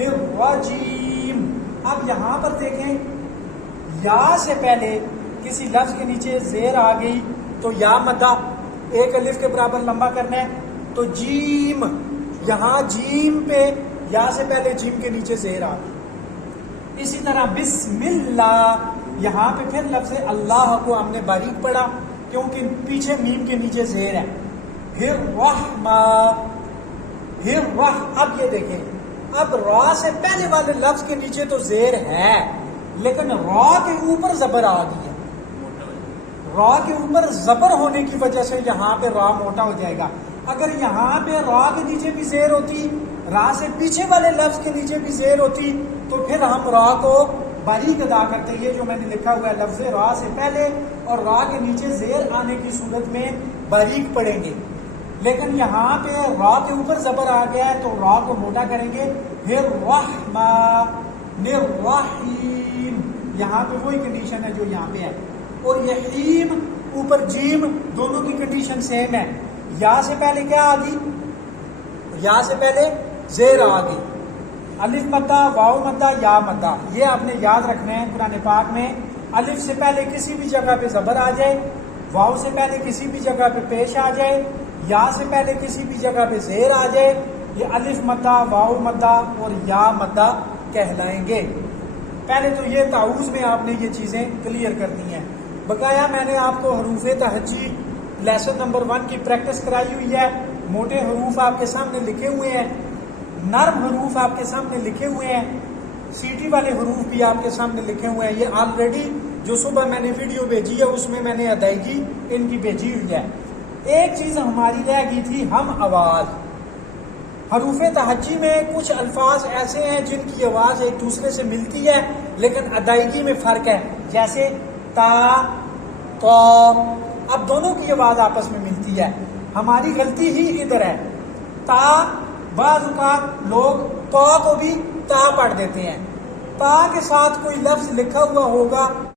الرجیم. اب یہاں پر دیکھیں یا سے پہلے کسی لفظ کے نیچے زیر آ گئی تو یا مدہ ایک الف کے برابر لمبا کرنا ہے. تو جیم، یہاں جیم پہ یا سے پہلے جیم کے نیچے زیر آ گئی. اسی طرح بسم اللہ، یہاں پہ پھر لفظ اللہ کو ہم نے باریک پڑھا کیونکہ پیچھے میم کے نیچے زیر ہے. پھر رحمہ، پھر اب یہ دیکھیں اب را سے پہلے والے لفظ کے نیچے تو زیر ہے لیکن را کے اوپر زبر آ گئی ہے. را کے اوپر زبر ہونے کی وجہ سے یہاں پہ را موٹا ہو جائے گا. اگر یہاں پہ را کے نیچے بھی زیر ہوتی، را سے پیچھے والے لفظ کے نیچے بھی زیر ہوتی تو پھر ہم را کو باریک ادا کرتے. یہ جو میں نے لکھا ہوا ہے لفظ را سے پہلے اور را کے نیچے زیر آنے کی صورت میں باریک پڑھیں گے، لیکن یہاں پہ را کے اوپر زبر آ گیا ہے تو را کو موٹا کریں گے. پھر رحمٰن الرحیم، یہاں پہ وہی کنڈیشن ہے جو یہاں پہ ہے. اور یحیم اوپر جیم دونوں کی کنڈیشن سیم ہے. یا سے پہلے کیا آ گئی؟ یا سے پہلے زیر آ گئی. الف مدہ، واو مدہ، یا مدہ، یہ آپ نے یاد رکھنا ہے. قرآن پاک میں الف سے پہلے کسی بھی جگہ پہ زبر آ جائے، واو سے پہلے کسی بھی جگہ پہ پیش آ جائے، یا سے پہلے کسی بھی جگہ پہ زیر آ جائے، یہ الف مدہ، واو مدہ اور یا مدہ کہلائیں گے. پہلے تو یہ تعوذ میں آپ نے یہ چیزیں کلیئر کر دی ہیں. بقایا میں نے آپ کو حروف تہجی لیسن نمبر 1 کی پریکٹس کرائی ہوئی ہے. موٹے حروف آپ کے سامنے لکھے ہوئے ہیں، نرم حروف آپ کے سامنے لکھے ہوئے ہیں، سیٹی والے حروف بھی آپ کے سامنے لکھے ہوئے ہیں. یہ آلریڈی جو صبح میں نے ویڈیو بھیجی ہے اس میں میں نے ادائیگی ان کی بھیجی ہوئی ہے. ایک چیز ہماری رہ گئی تھی ہم آواز. حروف تہجی میں کچھ الفاظ ایسے ہیں جن کی آواز ایک دوسرے سے ملتی ہے لیکن ادائیگی میں فرق ہے، جیسے تا، تو. اب دونوں کی آواز آپس میں ملتی ہے، ہماری غلطی ہی ادھر ہے. تا بعض اوقات لوگ تو کو بھی تا پڑھ دیتے ہیں. تا کے ساتھ کوئی لفظ لکھا ہوا ہوگا